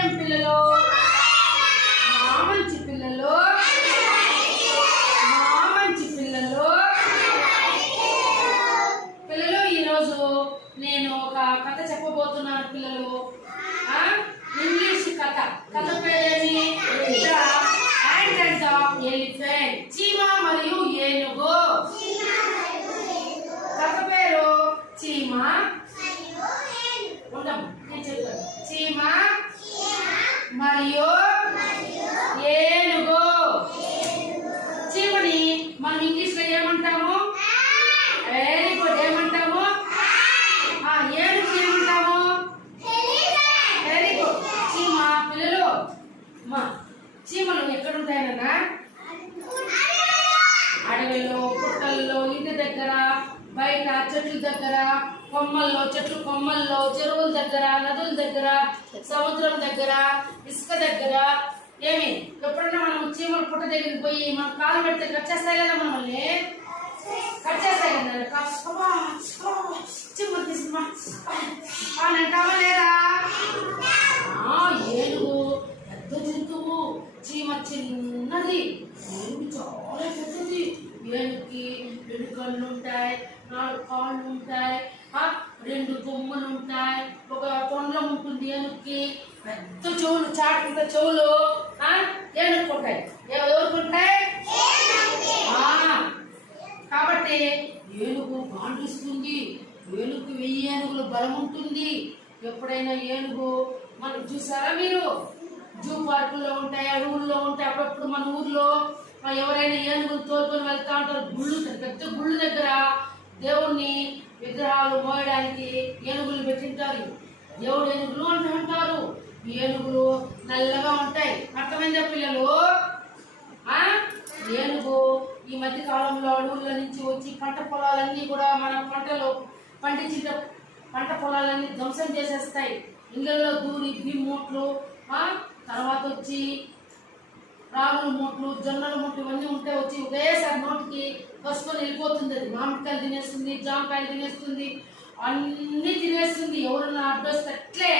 ఏం పిల్లలు? మా మంచి పిల్లలు, మా మంచి పిల్లలు. పిల్లలు, ఈరోజు నేను ఒక కథ చెప్పబోతున్నాను పిల్లలు. ఇంగ్లీష్ కథ. కథ పేరేమి? The ant and the elephant. చీమ మరియు ఏనుగు. కథ పేరు చీమ. ఉండము, నేను చెప్తాను. చీమ మరియు ఏనుగు. చీమని మనం ఇంగ్లీష్ లో ఏమంటాము? Very good. ఏమంటాము? ఏనుగు ఏమంటాము? Very good. చీమ. పిల్లలు, చీమలు ఎక్కడుంటాయన్నా? అడవిలో, పుట్టల్లో, ఇంటి దగ్గర, బయట చెట్ల దగ్గర, కొమ్మల్లో, చెట్లు కొమ్మల్లో, చెరువుల దగ్గర, నదుల దగ్గర, సముద్రం దగ్గర, ఇసుక దగ్గర. ఏమి ఎప్పుడన్నా మనం చీమల పుట్ట దగ్గరికి పోయి మనం కాలు పెడితే కట్ చేస్తాయి కదా, మనల్ని కట్ చేస్తాయి కదా. చీమలు తీసుకుమా అని అంటావా లేదా? ఏనుగు పెద్ద జంతువు, చీమ చిన్నది. ఏనుగు చాలా పెద్దది. ఏనుగుకి 2 కళ్ళు ఉంటాయి, 4 కాళ్ళు ఉంటాయి, 2 కొమ్ములు ఉంటాయి, ఒక తొండం ఉంటుంది. ఏనుగుకి పెద్ద చెవులు, చాటుకుంటే చెవులు ఏనుగుకు ఉంటాయి. ఎవరికి ఉంటాయి? కాబట్టి ఏనుగు గాండిస్తుంది. ఏనుగుకి 1000 ఏనుగులు బలం ఉంటుంది. ఎప్పుడైనా ఏనుగు మనం చూసారా మీరు? జూ పార్కుల్లో ఉంటాయి, అడవుల్లో ఉంటాయి. అప్పుడప్పుడు మన ఊర్లో ఎవరైనా ఏనుగులు తోలుకొని వెళ్తా ఉంటారు. గుళ్ళు, పెద్ద గుళ్ళు దగ్గర దేవుణ్ణి విగ్రహాలు మోయడానికి ఏనుగులు పెట్టింటారు. దేవుడు ఏనుగులు అంటారు. ఏనుగులు నల్లగా ఉంటాయి. అర్థమైందా పిల్లలు? ఏనుగు ఈ మధ్య కాలంలో అడవుల నుంచి వచ్చి పంట పొలాలన్నీ కూడా మన పంటలు పండించిన పంట పొలాలన్నీ ధ్వంసం చేసేస్తాయి. ఇళ్ళల్లో దూరి బియ్యం మూట్లు, తర్వాత వచ్చి రాగుల మూట్లు, జొన్నల మూట్లు ఇవన్నీ ఉంటే వచ్చి ఒకేసారి నోటికి వసుకొని వెళ్ళిపోతుంది. అది మామిడికాయలు తినేస్తుంది, జామకాయలు తినేస్తుంది, అన్నీ తినేస్తుంది. ఎవరన్నా అడ్డొస్తే అట్లే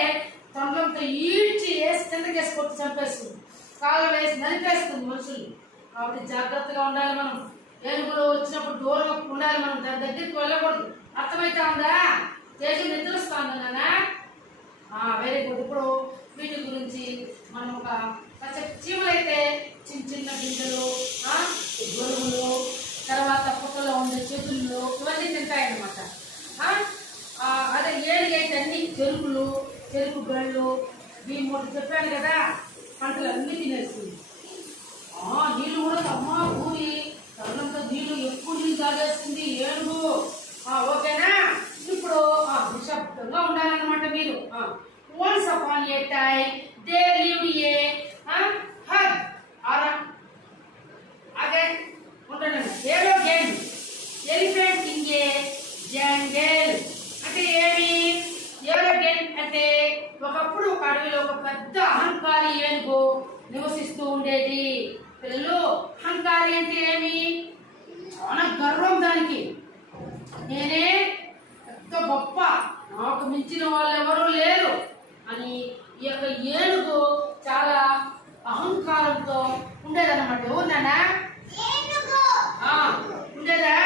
తొండంతో ఈడ్చి వేసి కిందకి వేసుకొచ్చి చంపేస్తుంది, కాళ్ళ వేసి నలిపేస్తుంది మనుషులు. కాబట్టి జాగ్రత్తగా ఉండాలి మనం. ఏనుగులు వచ్చినప్పుడు దూరంగా ఉండాలి మనం, దాని దగ్గరికి వెళ్ళకూడదు. అర్థమైతే ఉందా? తేజు నిద్రొస్తుందా నాన్న? Very good. ఇప్పుడు వీటి గురించి మనం ఒక చీమలైతే చిన్న చిన్న గింజలు, గొడుగులు, తర్వాత పుట్టలో ఉండే చేతుల్లో ఇవన్నీ తింటాయన్నమాట. అదే ఏనుగైతే అన్ని చెరుకులు, చెరుకు గళ్ళు, బియ్యం మూట చెప్పాను కదా, పంటలు అన్నీ తినేస్తుంది. నీళ్ళు కూడా అమ్మ ఊరి తల్లంతా నీళ్ళు ఎక్కువ నీళ్ళు తాగేస్తుంది ఏనుగు. ఓకేనా? ఇప్పుడు నిశ్శబ్దంగా ఉండాలన్నమాట మీరు. Once upon a time, there lived a herd or again elephant in a jungle. అంటే ఏమి? ఎరోగెంట్ అంటే ఒకప్పుడు ఒక అడవిలో ఒక పెద్ద అహంకారి ఏనుగు నివసిస్తూ ఉండేది. పిల్లలు, అహంకారి అంటే ఏమి? చాలా గర్వం దానికి. నేనే పెద్ద గొప్ప, నాకు మించిన వాళ్ళు ఎవరూ లేరు అని ఈ యొక్క ఏనుగు చాలా అహంకారంతో ఉండేదన్నమాట. ఎవరినా ఉండేదా?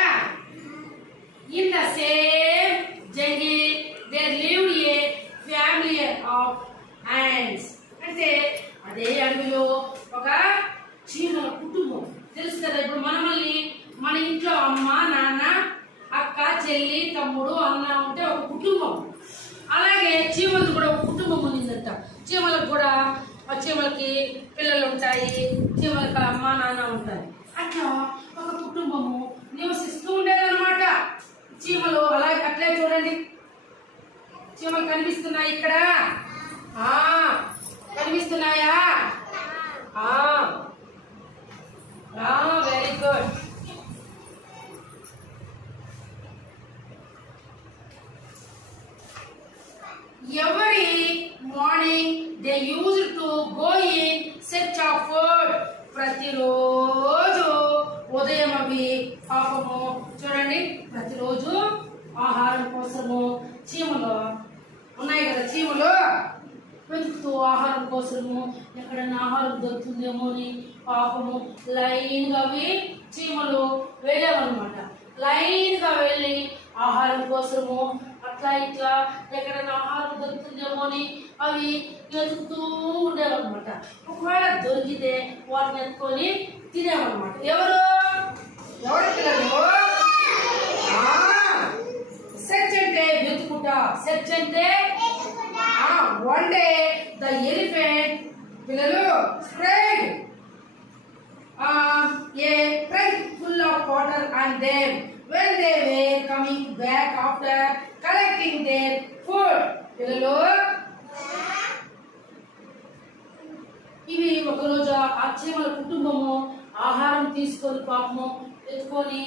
In the same jungle there lived a family of ants. అంటే అదే అడవిలో ఒక చీమల కుటుంబం. తెలుసు కదా, ఇప్పుడు మనల్ని మన ఇంట్లో అమ్మ, నాన్న, అక్క, చెల్లి, తమ్ముడు, అన్న ఉంటే ఒక కుటుంబం. అలాగే చీమలకు కూడా ఒక కుటుంబం ఉండిందంట. చీమలకి పిల్లలు ఉంటాయి, చీమలకి అమ్మ, నాన్న ఉంటాయి. అట్లా ఒక కుటుంబము నివసిస్తూ ఉండేదన్నమాట. చీమలు అలాగే అట్లే చూడండి, చీమలు కనిపిస్తున్నాయి ఇక్కడ. కనిపిస్తున్నాయా? Very good. Every morning they used to go in search of food. ప్రతిరోజు ఉదయం అవి పాపము చూడండి, ప్రతిరోజు ఆహారం కోసము చీమలు ఉన్నాయి కదా, చీమలు వెతుకుతూ ఆహారం కోసము ఎక్కడైనా ఆహారం దొరుకుతుందేమో అని పాపము లైన్గా అవి చీమలు వెళ్ళామన్నమాట. లైన్గా వెళ్ళి ఆహారం కోసము అట్లా ఇట్లా ఎక్కడైనా ఆహారం దొరుకుతుందేమో అని అవి వెతుకుతూ ఉండేవన్నమాట. ఒకవేళ దొరికితే వాటిని ఎత్తుకొని తినేవన్నమాట. ఎవరు పిల్లలు? సెర్చ్ అంటే వెతుకుట. సెర్చ్ అంటే one day the elephant పిల్లలు spread a trunk full of water on them when they were coming back after collecting their food. పిల్లలు ఇవి ఒకరోజు ఆ చీమల కుటుంబము ఆహారం తీసుకొని పాపము ఎత్తుకొని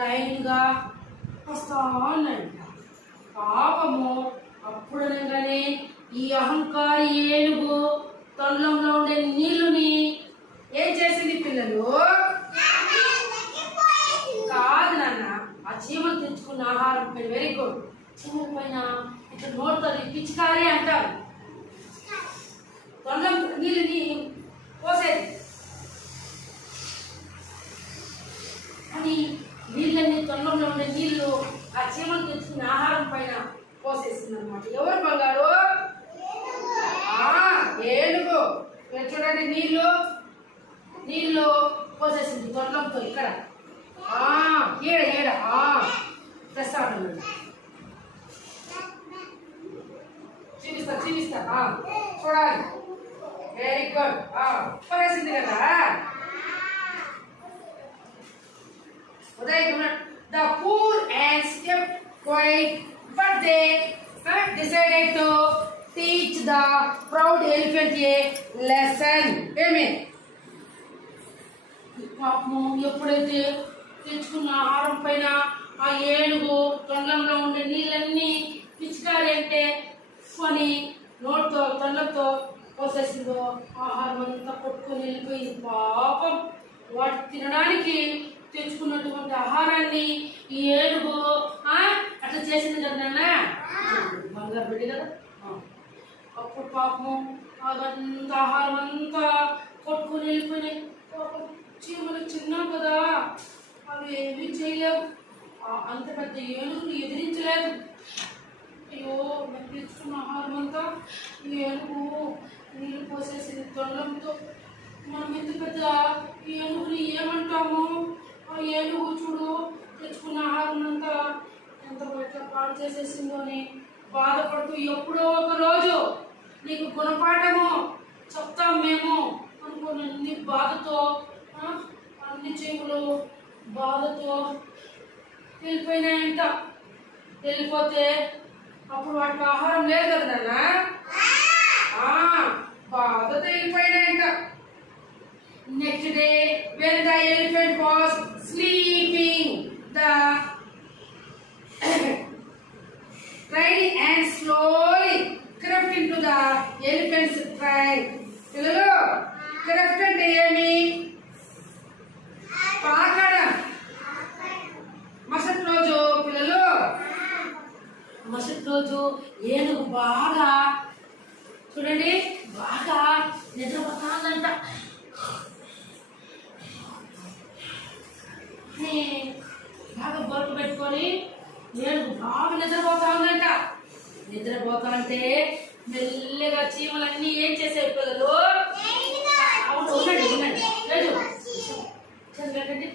లైన్గా వస్తా ఉన్నాయంట. పాపము అప్పుడు అనగానే ఈ అహంకారి ఏనుగు తొండంలో ఉండే నీళ్లుని ఏం చేసింది పిల్లలు? కాదు నాన్న, ఆ చీమలు తెచ్చుకున్న ఆహారం పైన వెరీ గుడ్ చీమల పైన ఇట్లా నోడుతుంది పిచికారి అంటారు. తొండం నీళ్ళని పోసేది అని నీళ్ళని తొండంలో ఉండే నీళ్లు ఆ చీమలు తెచ్చుకున్న ఆహారం పైన పోసేసింది అనమాట. ఎవరు బంగారు? ఏనుగు. చూడండి నీళ్లు పోసేసింది తొండంతో. ఇక్కడ ఏడ తెస్తా చూపిస్తా చూడాలి. Very good. పోసేసింది కదా. The poor ants kept quiet, but they decided to teach the proud elephant a lesson. Amen. పాపము ఎప్పుడైతే తెచ్చుకున్న ఆహారం పైన ఆ ఏనుగు తొండంలో ఉండే నీళ్ళన్నీ పిచికారి అంటే కొని నోటితో తొండంతో పోసేసిందో ఆహారం అంతా కొట్టుకొని వెళ్ళిపోయింది. పాపం వాటి తినడానికి తెచ్చుకున్నటువంటి ఆహారాన్ని ఈ ఏనుగు అట్లా చేసింది కదా నాన్న, బంగారు బిడ్డ కదా. అప్పుడు పాపము అదంతా ఆహారం అంతా కొట్టుకొని వెళ్ళిపోయినాయి. పాపం చీమలు చిన్న కదా, అవి ఏమీ చేయలేవు. అంత పెద్ద ఏనుగుని ఎదిరించలేదు. అయ్యో మేము తెచ్చుకున్న ఆహారం అంతా ఈ ఏనుగు నీళ్ళు పోసేసింది తొండంతో. మనం ఎంత పెద్ద ఈ ఏనుగుని ఏమంటాము? ఆ ఏనుగు చూడు తెచ్చుకున్న ఆహారం అంతా ఎంత ఎట్లా పాడు చేసేసిందో అని బాధపడుతూ ఎప్పుడో ఒక రోజు నీకు గుణపాఠము చెప్తాం మేము అనుకుని అన్ని బాధతో అన్ని చీమలు బాధతో వెళ్ళిపోయినాయంట. వెళ్ళిపోతే అప్పుడు వాటికి ఆహారం లేదు కదా నాన్న, బాధతో వెళ్ళిపోయినాయంట. Next day, when the elephant was sleeping, the tiny ants slowly crept into the elephant's trunk. పిల్లలు crept అంటే ఏమి? పాకడం. మరుసటి రోజు పిల్లలు ఏనుగు బాగా చూడండి బాగా నిద్రపోతానంట. బాగా బొరుకు పెట్టుకొని ఏనుగు బాగా నిద్రపోతా ఉందంట. నిద్రపోతా అంటే మెల్లగా చీమలన్నీ ఏం చేసాయి పిల్లలు? చదివేటండి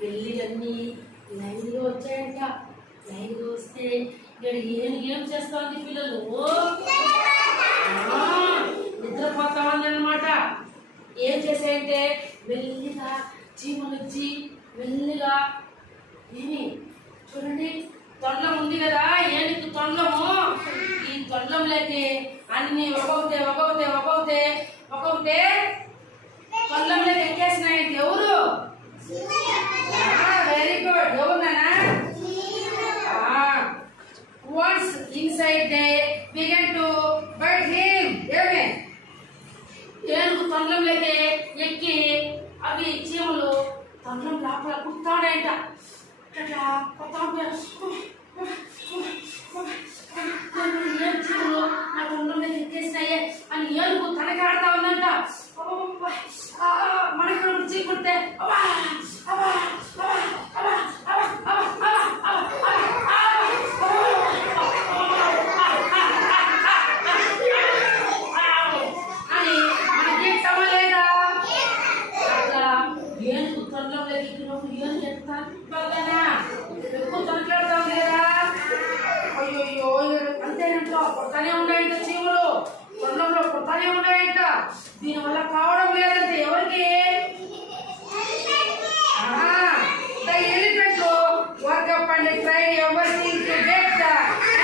మెల్లిగన్నీ లైన్గా వచ్చాయంట. లైన్గా వస్తే ఏనుగు ఏం చేస్తుంది పిల్లలు? నిద్రపోతా ఉందన్నమాట. ఏం చేసాయంటే మెల్లిగా చీమలు వచ్చి మెల్లిగా ఏమి చూడండి తొండం ఉంది కదా ఏనుగు తొండము, ఈ తొండంలోకి అన్ని ఒక్కొక్కటే తొండంలోకి ఎక్కేసినాయండి. ఎవరు? Very good. ఎవరు నాన్న? Once inside they began to bite him. ఏనుగు తొండంలోకి ఎక్కి అవి చీమలు తొండం లోపల కుట్టాడంట. అట్లా కొత్త కొడతానే ఉన్నాయంట చీమలు, తొండంలో కొడతానే ఉన్నాయంట. దీనివల్ల కావడం లేదంటే ఎవరికి? The elephant work up and tried everything to get the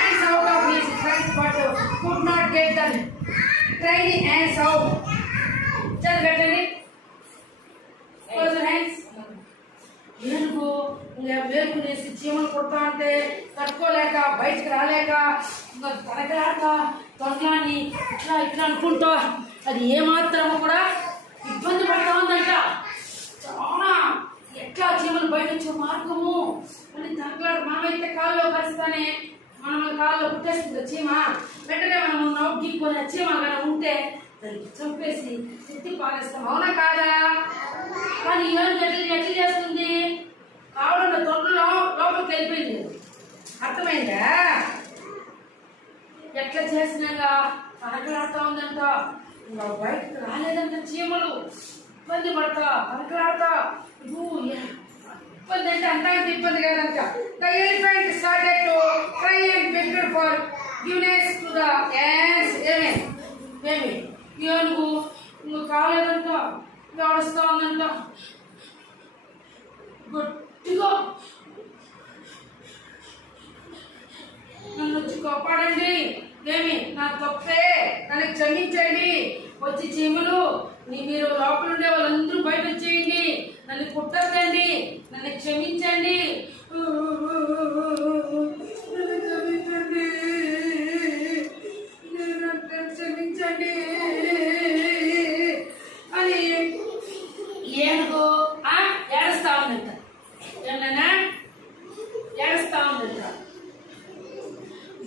ants out of his trunk, but could not get them. Try the ants out. चल बैठे close your hands. ఏనుగు వేరుకునేసి చీమలు కొడతా అంటే తట్టుకోలేక బయటకు రాలేక తనకలాక తొండలాన్ని ఇట్లా ఇట్లా అనుకుంటా అది ఏమాత్రము కూడా ఇబ్బంది పడతా ఉందంట. చాలా ఎట్లా చీమలు బయట వచ్చే మార్గము అని తనకలాడ. మనమైతే కాల్లో కలుస్తానే మన కాల్లో పుట్టేస్తుంది చీమ. వెంటనే మనం నవ్వు గీక్కొని చీమ కానీ ఉంటే దానికి చంపేసి ఎత్తి పారేస్తాం, అవునా కాదా? కానీ ఏం ఎట్లా చేస్తుంది? కావడంలో తొండలో లోపలికి వెళ్ళిపోయింది. అర్థమైందా? ఎట్లా చేసినాగా తనకలాడుతూ ఉందంట. బయటకు రాలేదంట చీమలు. ఇబ్బంది పడతా తనకలాడతా. ఇబ్బంది అంటే అంతా ఇబ్బంది కాదంట. The elephant started to cry and begged for forgiveness to the ants. ఏమి ఏనుగు నువ్వు కాలేదంట, ఏడుస్తా ఉందంట. గట్టిగా నన్ను వచ్చి కాపాడండి, నా తప్పే, నన్ను క్షమించండి. వచ్చి చీమలు మీరు లోపల ఉండే వాళ్ళందరూ బయట వచ్చేయండి, నన్ను కుట్టద్దండి, నన్ను క్షమించండి, క్షమించండి అని ఏనుగు ఏడుస్తా ఉందంట. ఏమన్నా ఏడుస్తా ఉందంట.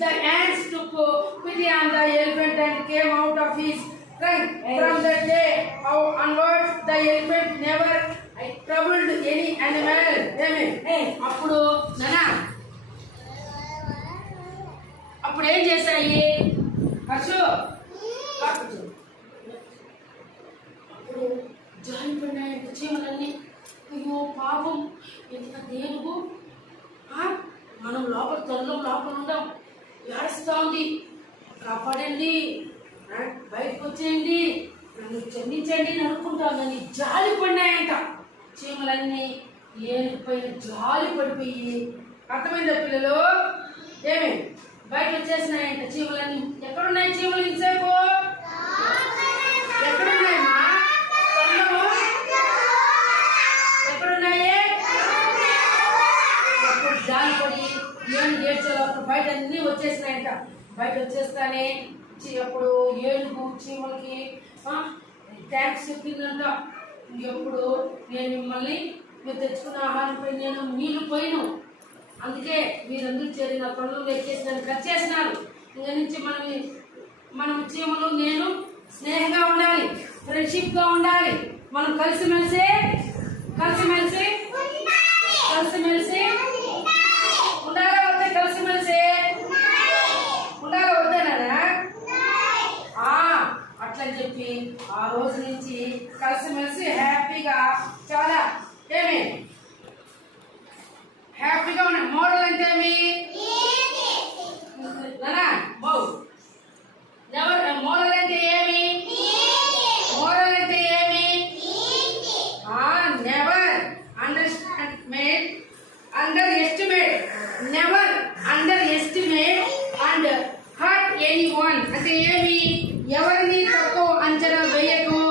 The ants took pity on the elephant and came out of his trunk. From that day onwards, the elephant never troubled any animal. అప్పుడు నానా అప్పుడు ఏం చేశాయి హర్షు? అప్పుడు జాలి పడినాయంట చీమలన్నీ. అయ్యో పాపం ఎంత ఏనుగు మనం లోపల తొండం లోపల ఉందాం, ఏడుస్తా ఉంది, కాపాడండి, బయటకు వచ్చేయండి, నన్ను క్షమించండి అని అనుకుంటానని జాలి పడినాయంట చీమలన్నీ. ఏనుగు పైన జాలి పడిపోయి, అర్థమైందా పిల్లలు? బయట వచ్చేసినాయంట చీమలన్నీ. ఎక్కడున్నాయి చీమలు ఇంతసేపు? ఎక్కడున్నాయమ్మా? ఎక్కడున్నాయి? అప్పుడు జాలి పడి ఏనుగు ఏడ్చాలో అప్పుడు బయట అన్నీ వచ్చేసినాయంట. బయట వచ్చేస్తానే అప్పుడు ఏనుగు చీమలకి థ్యాంక్స్ చెప్పిందంట. ఎప్పుడు నేను మిమ్మల్ని మీరు తెచ్చుకున్న ఆహారంపై నేను నీళ్లు పోయిను, అందుకే మీరందరూ చేరి నా పనులు ఎక్కేసి నన్ను కట్ చేసినారు. ఇంక నుంచి మనం చీమలు నేను స్నేహంగా ఉండాలి, ఫ్రెండ్షిప్గా ఉండాలి, మనం కలిసిమెలిసి ఉండాలా వద్దే? కలిసిమెలిసి ఉండాలా వద్దేనా? అట్లని చెప్పి ఆ రోజు నుంచి కలిసిమెలిసి హ్యాపీగా చాలా హ్యాపీగా ఉన్నాయి. మోడల్ అంటే ఏమి మోడల్ అంటే ఏమి? మోడల్ అంటే ఏమి? Never under estimate and hurt anyone. అంటే ఏమి? ఎవరిని తక్కువ అంచనా వేయకు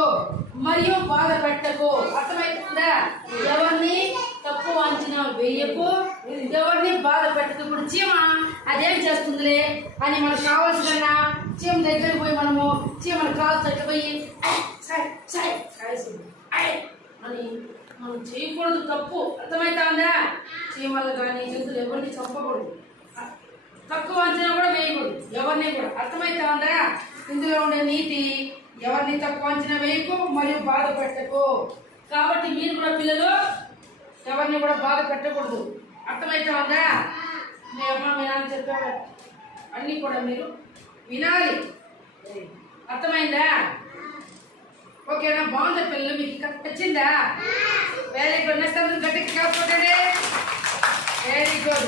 మరియు బాధ పెట్టకు. అర్థమవుతుందా? ఎవరిని తక్కువ అంచనా వేయకు, ఎవరిని బాధ పెట్టకు. ఇప్పుడు చీమ అదేం చేస్తుందిలే అని మనకు కావాల్సిన చీమ దగ్గరికి పోయి మనము చీమను కాలు తట్టిపోయి అని మనం చేయకూడదు, తప్పు. అర్థమవుతుందా? చీమలు కానీ జంతువులు ఎవరిని చంపకూడదు, తక్కువ అంచనా కూడా వేయకూడదు ఎవరిని కూడా. అర్థమవుతుందా? ఇందులో ఉండే నీతి ఎవరిని తక్కువ అంచనా వేయకు మరియు బాధ పెట్టకు. కాబట్టి మీరు కూడా పిల్లలు ఎవరిని కూడా బాధ పెట్టకూడదు. అర్థమవుతుందా? మీ అమ్మ మీ నాన్న చెప్పారు అన్నీ కూడా మీరు వినాలి. అర్థమైందా? ఓకేనా? బాగుందా పిల్లలు? మీకు ఇక్కడ వచ్చిందా? Very good. నెక్స్ట్ గట్టిగా కాకపోతే వెరీ గుడ్.